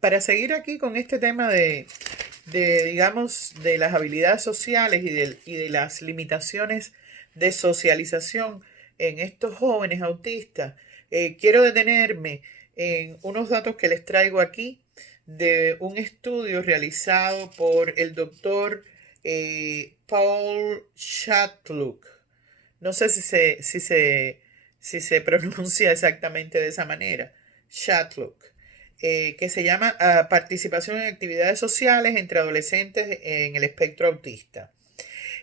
Para seguir aquí con este tema digamos, de las habilidades sociales y de las limitaciones de socialización en estos jóvenes autistas, quiero detenerme en unos datos que les traigo aquí de un estudio realizado por el doctor Paul Shattuck. No sé si se pronuncia exactamente de esa manera. Shattuck. Que se llama Participación en actividades sociales entre adolescentes en el espectro autista.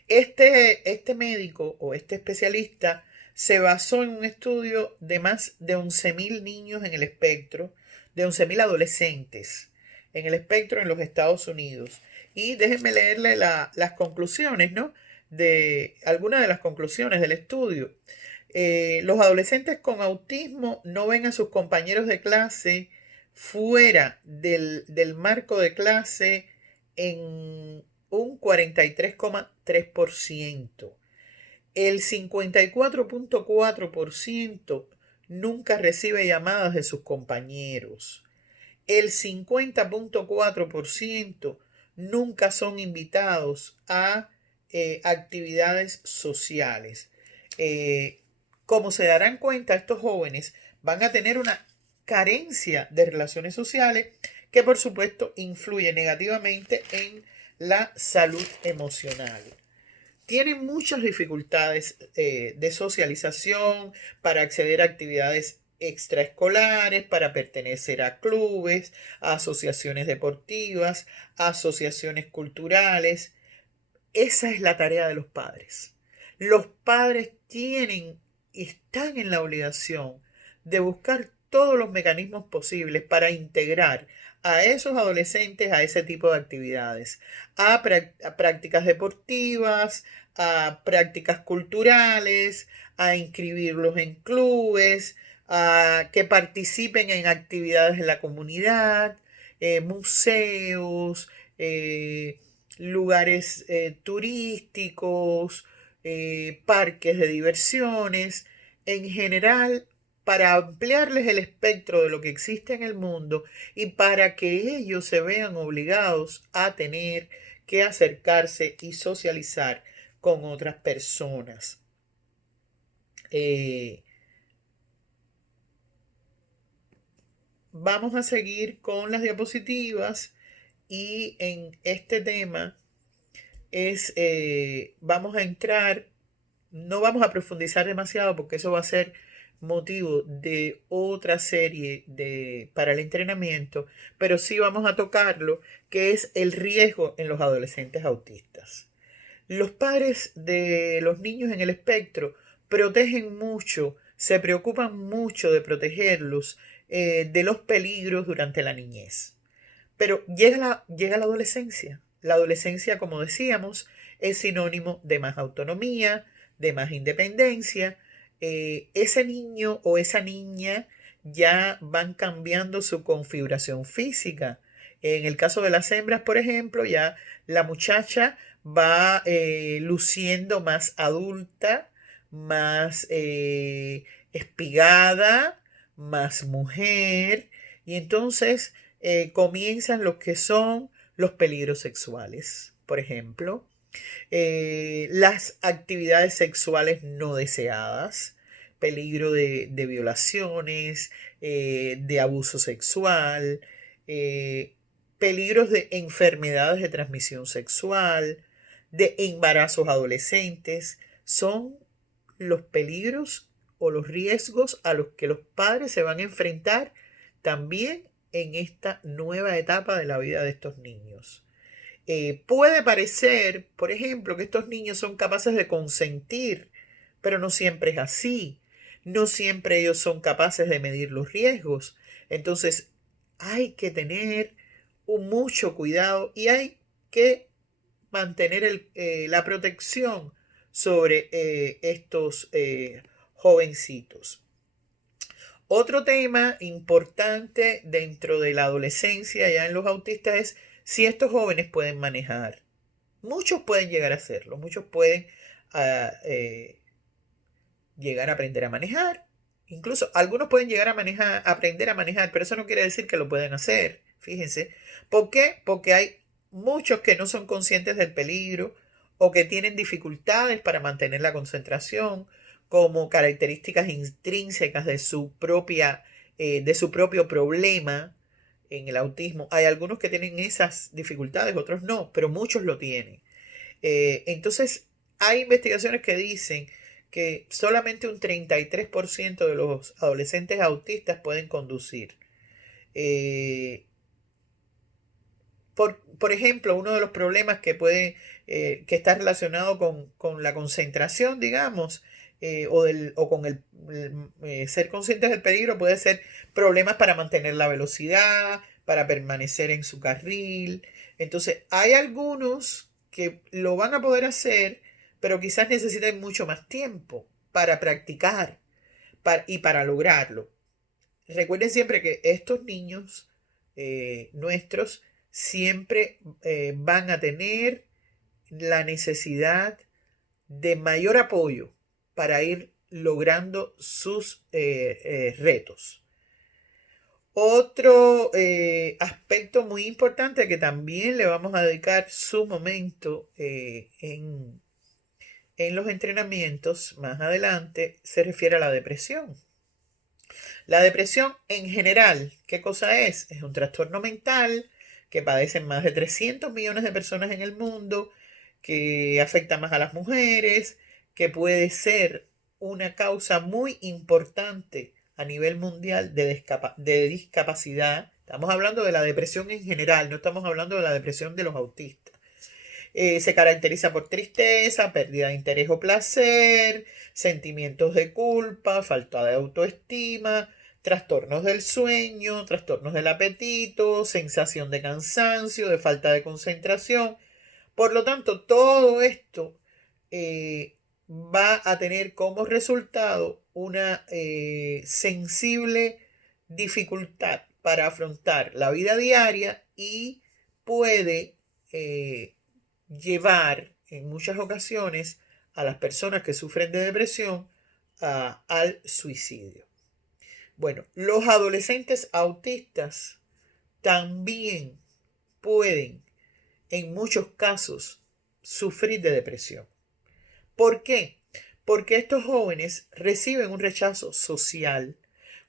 Este médico o este especialista se basó en un estudio de más de 11.000 niños en el espectro, de 11.000 adolescentes en el espectro en los Estados Unidos. Y déjenme leerle las conclusiones, ¿no? De algunas de las conclusiones del estudio. Los adolescentes con autismo no ven a sus compañeros de clase fuera del marco de clase en un 43,3%. El 54,4% nunca recibe llamadas de sus compañeros. El 50,4% nunca son invitados a actividades sociales. Como se darán cuenta, estos jóvenes van a tener una carencia de relaciones sociales que por supuesto influye negativamente en la salud emocional. Tienen muchas dificultades de socialización para acceder a actividades extraescolares, para pertenecer a clubes, a asociaciones deportivas, a asociaciones culturales. Esa es la tarea de los padres. Los padres están en la obligación de buscar todos los mecanismos posibles para integrar a esos adolescentes a ese tipo de actividades, a prácticas deportivas, a prácticas culturales, a inscribirlos en clubes, a que participen en actividades de la comunidad, museos, lugares turísticos, parques de diversiones, en general, para ampliarles el espectro de lo que existe en el mundo y para que ellos se vean obligados a tener que acercarse y socializar con otras personas. Vamos a seguir con las diapositivas y en este tema vamos a entrar, no vamos a profundizar demasiado porque eso va a ser motivo de otra serie para el entrenamiento, pero sí vamos a tocarlo, que es el riesgo en los adolescentes autistas. Los padres de los niños en el espectro protegen mucho, se preocupan mucho de protegerlos de los peligros durante la niñez. Pero llega la adolescencia. La adolescencia, como decíamos, es sinónimo de más autonomía, de más independencia. Ese niño o esa niña ya van cambiando su configuración física. En el caso de las hembras, por ejemplo, ya la muchacha va luciendo más adulta, más espigada, más mujer. Y entonces comienzan lo que son los peligros sexuales, por ejemplo, las actividades sexuales no deseadas, peligro de violaciones, de abuso sexual, peligros de enfermedades de transmisión sexual, de embarazos adolescentes, son los peligros o los riesgos a los que los padres se van a enfrentar también en esta nueva etapa de la vida de estos niños. Puede parecer, por ejemplo, que estos niños son capaces de consentir, pero no siempre es así. No siempre ellos son capaces de medir los riesgos. Entonces, hay que tener mucho cuidado y hay que mantener la protección sobre estos jovencitos. Otro tema importante dentro de la adolescencia ya en los autistas es si estos jóvenes pueden manejar. Muchos pueden llegar a hacerlo, muchos pueden llegar a aprender a manejar, Incluso algunos pueden llegar a aprender a manejar, pero eso no quiere decir que lo pueden hacer. Fíjense. ¿Por qué? Porque hay muchos que no son conscientes del peligro o que tienen dificultades para mantener la concentración como características intrínsecas de su propio problema en el autismo. Hay algunos que tienen esas dificultades, otros no, pero muchos lo tienen. Entonces, hay investigaciones que dicen que solamente un 33% de los adolescentes autistas pueden conducir. Eh, por ejemplo, uno de los problemas que está relacionado con la concentración, digamos, o con ser conscientes del peligro, puede ser problemas para mantener la velocidad, para permanecer en su carril. Entonces, hay algunos que lo van a poder hacer, pero quizás necesiten mucho más tiempo para practicar y para lograrlo. Recuerden siempre que estos niños nuestros siempre van a tener la necesidad de mayor apoyo para ir logrando sus retos. Otro aspecto muy importante que también le vamos a dedicar su momento en los entrenamientos más adelante se refiere a la depresión. La depresión en general, ¿qué cosa es? Es un trastorno mental que padecen más de 300 millones de personas en el mundo, que afecta más a las mujeres, que puede ser una causa muy importante a nivel mundial de discapacidad. Estamos hablando de la depresión en general, no estamos hablando de la depresión de los autistas. Se caracteriza por tristeza, pérdida de interés o placer, sentimientos de culpa, falta de autoestima, trastornos del sueño, trastornos del apetito, sensación de cansancio, de falta de concentración. Por lo tanto, todo esto va a tener como resultado una sensible dificultad para afrontar la vida diaria y puede llevar en muchas ocasiones a las personas que sufren de depresión al suicidio. Bueno, los adolescentes autistas también pueden, en muchos casos, sufrir de depresión. ¿Por qué? Porque estos jóvenes reciben un rechazo social.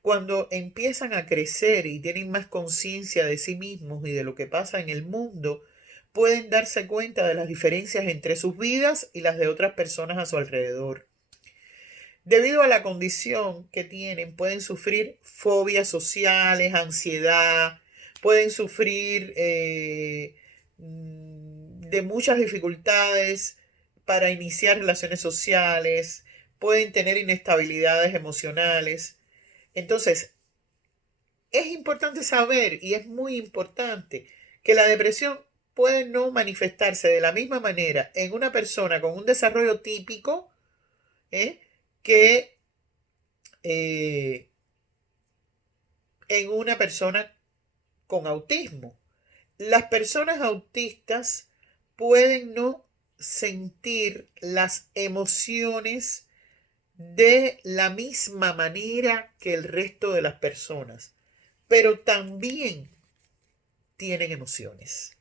Cuando empiezan a crecer y tienen más conciencia de sí mismos y de lo que pasa en el mundo, pueden darse cuenta de las diferencias entre sus vidas y las de otras personas a su alrededor. Debido a la condición que tienen, pueden sufrir fobias sociales, ansiedad, pueden sufrir de muchas dificultades para iniciar relaciones sociales, pueden tener inestabilidades emocionales. Entonces, es importante saber y es muy importante que la depresión puede no manifestarse de la misma manera en una persona con un desarrollo típico que en una persona con autismo. Las personas autistas pueden no sentir las emociones de la misma manera que el resto de las personas, pero también tienen emociones.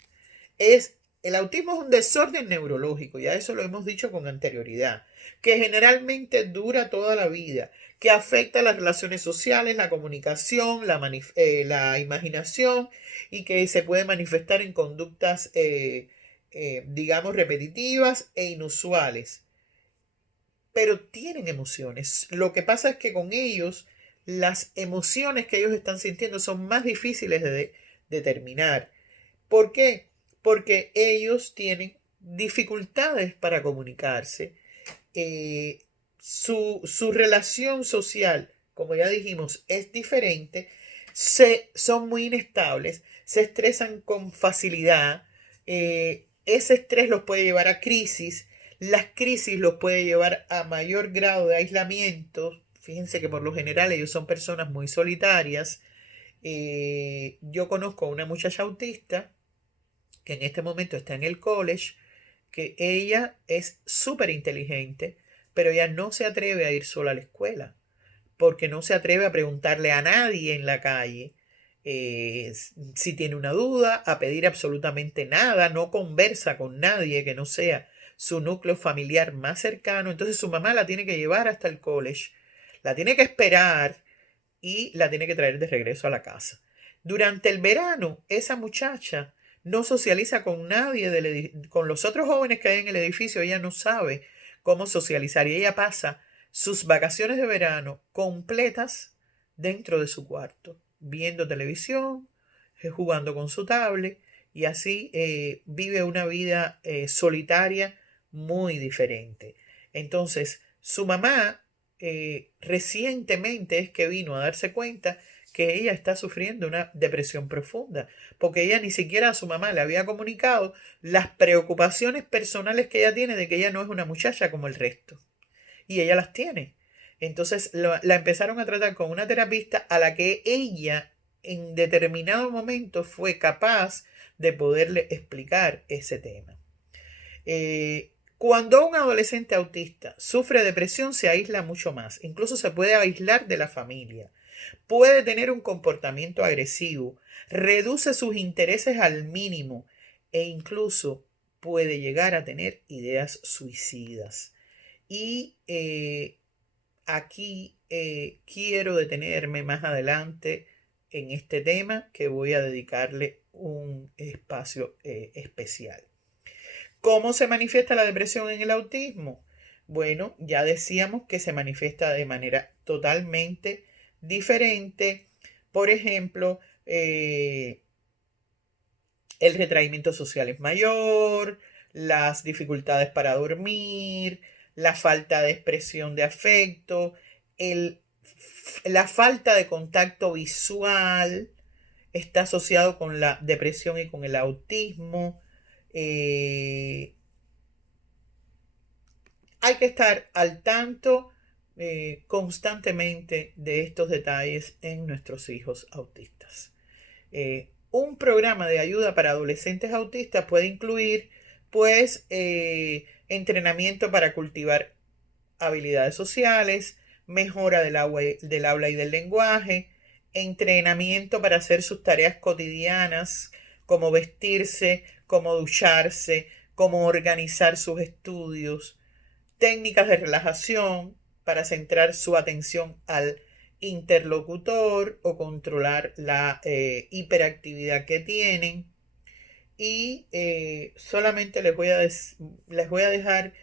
El autismo es un desorden neurológico, ya eso lo hemos dicho con anterioridad, que generalmente dura toda la vida, que afecta las relaciones sociales, la comunicación, la imaginación y que se puede manifestar en conductas, digamos, repetitivas e inusuales. Pero tienen emociones. Lo que pasa es que con ellos, las emociones que ellos están sintiendo son más difíciles de determinar. ¿Por qué? Porque ellos tienen dificultades para comunicarse. Su relación social, como ya dijimos, es diferente. Son muy inestables, se estresan con facilidad. Ese estrés los puede llevar a crisis. Las crisis los puede llevar a mayor grado de aislamiento. Fíjense que por lo general ellos son personas muy solitarias. Yo conozco a una muchacha autista que en este momento está en el college, que ella es súper inteligente, pero ella no se atreve a ir sola a la escuela, porque no se atreve a preguntarle a nadie en la calle si tiene una duda, a pedir absolutamente nada, no conversa con nadie que no sea su núcleo familiar más cercano. Entonces su mamá la tiene que llevar hasta el college, la tiene que esperar y la tiene que traer de regreso a la casa. Durante el verano, esa muchacha no socializa con nadie, con los otros jóvenes que hay en el edificio. Ella no sabe cómo socializar y ella pasa sus vacaciones de verano completas dentro de su cuarto, viendo televisión, jugando con su tablet y así vive una vida solitaria muy diferente. Entonces, su mamá recientemente es que vino a darse cuenta que ella está sufriendo una depresión profunda, porque ella ni siquiera a su mamá le había comunicado las preocupaciones personales que ella tiene de que ella no es una muchacha como el resto. Y ella las tiene. Entonces la empezaron a tratar con una terapista a la que ella en determinado momento fue capaz de poderle explicar ese tema. Cuando un adolescente autista sufre depresión, se aísla mucho más. Incluso se puede aislar de la familia. Puede tener un comportamiento agresivo, reduce sus intereses al mínimo e incluso puede llegar a tener ideas suicidas. Y aquí quiero detenerme más adelante en este tema, que voy a dedicarle un espacio especial. ¿Cómo se manifiesta la depresión en el autismo? Bueno, ya decíamos que se manifiesta de manera totalmente diferente. Por ejemplo, el retraimiento social es mayor, las dificultades para dormir, la falta de expresión de afecto, la falta de contacto visual está asociado con la depresión y con el autismo. Hay que estar al tanto constantemente de estos detalles en nuestros hijos autistas. Un programa de ayuda para adolescentes autistas puede incluir, pues, entrenamiento para cultivar habilidades sociales, mejora del habla y del lenguaje, entrenamiento para hacer sus tareas cotidianas, como vestirse, como ducharse, como organizar sus estudios, técnicas de relajación para centrar su atención al interlocutor o controlar la hiperactividad que tienen. Y solamente les voy a dejar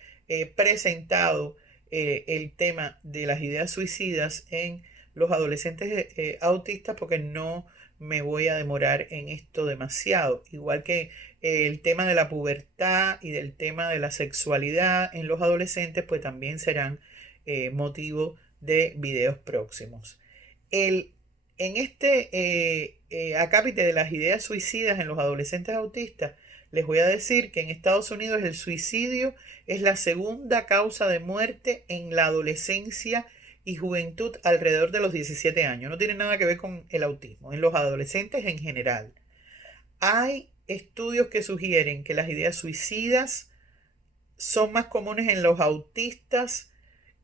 presentado el tema de las ideas suicidas en los adolescentes autistas, porque no me voy a demorar en esto demasiado. Igual que el tema de la pubertad y del tema de la sexualidad en los adolescentes, pues también serán motivo de videos próximos. En este acápite de las ideas suicidas en los adolescentes autistas, les voy a decir que en Estados Unidos el suicidio es la segunda causa de muerte en la adolescencia y juventud alrededor de los 17 años. No tiene nada que ver con el autismo, en los adolescentes en general. Hay estudios que sugieren que las ideas suicidas son más comunes en los autistas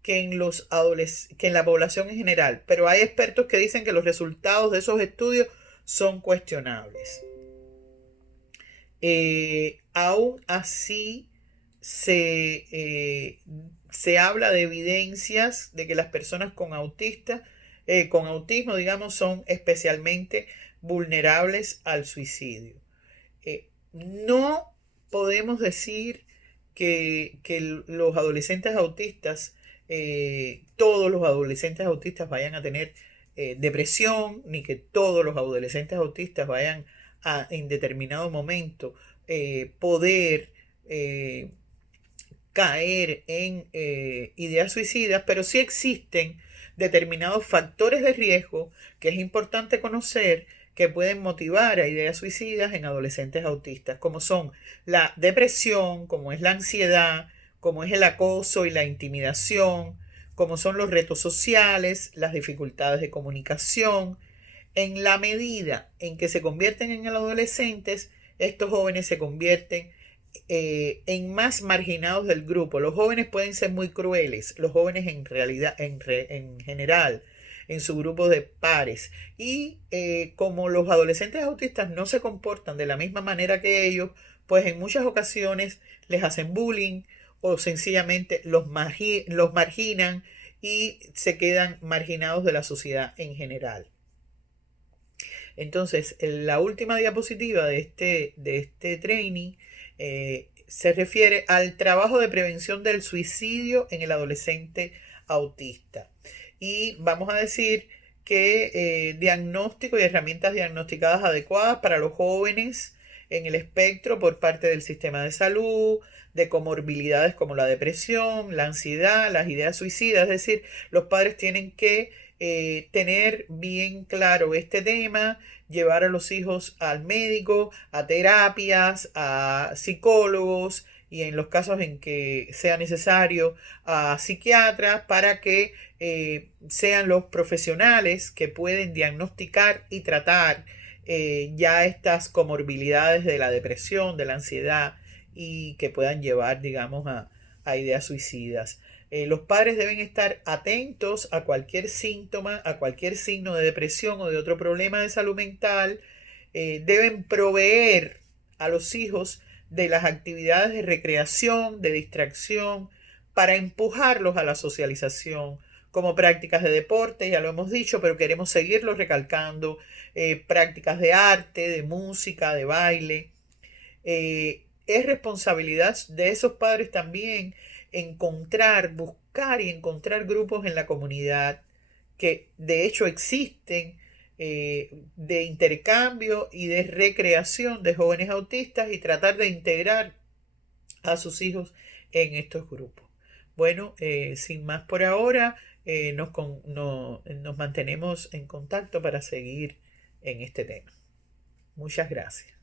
que en la población en general, pero hay expertos que dicen que los resultados de esos estudios son cuestionables. Aún así, se habla de evidencias de que las personas con autismo, digamos, son especialmente vulnerables al suicidio. No podemos decir que los adolescentes autistas, todos los adolescentes autistas vayan a tener depresión, ni que todos los adolescentes autistas vayan a en determinado momento poder caer en ideas suicidas, pero sí existen determinados factores de riesgo que es importante conocer, que pueden motivar a ideas suicidas en adolescentes autistas, como son la depresión, como es la ansiedad, como es el acoso y la intimidación, como son los retos sociales, las dificultades de comunicación. En la medida en que se convierten en adolescentes, estos jóvenes se convierten en más marginados del grupo. Los jóvenes pueden ser muy crueles, los jóvenes en realidad, en general, en su grupo de pares. Y como los adolescentes autistas no se comportan de la misma manera que ellos, pues en muchas ocasiones les hacen bullying o sencillamente los marginan y se quedan marginados de la sociedad en general. Entonces, la última diapositiva de este training se refiere al trabajo de prevención del suicidio en el adolescente autista. Y vamos a decir que diagnóstico y herramientas diagnosticadas adecuadas para los jóvenes en el espectro por parte del sistema de salud, de comorbilidades como la depresión, la ansiedad, las ideas suicidas. Es decir, los padres tienen que tener bien claro este tema, llevar a los hijos al médico, a terapias, a psicólogos y en los casos en que sea necesario a psiquiatras para que sean los profesionales que pueden diagnosticar y tratar ya estas comorbilidades de la depresión, de la ansiedad y que puedan llevar, digamos, a ideas suicidas. Los padres deben estar atentos a cualquier síntoma, a cualquier signo de depresión o de otro problema de salud mental. Deben proveer a los hijos de las actividades de recreación, de distracción, para empujarlos a la socialización, como prácticas de deporte, ya lo hemos dicho, pero queremos seguirlo recalcando, prácticas de arte, de música, de baile. Es responsabilidad de esos padres también buscar y encontrar grupos en la comunidad que de hecho existen de intercambio y de recreación de jóvenes autistas y tratar de integrar a sus hijos en estos grupos. Bueno, sin más por ahora, nos mantenemos en contacto para seguir en este tema. Muchas gracias.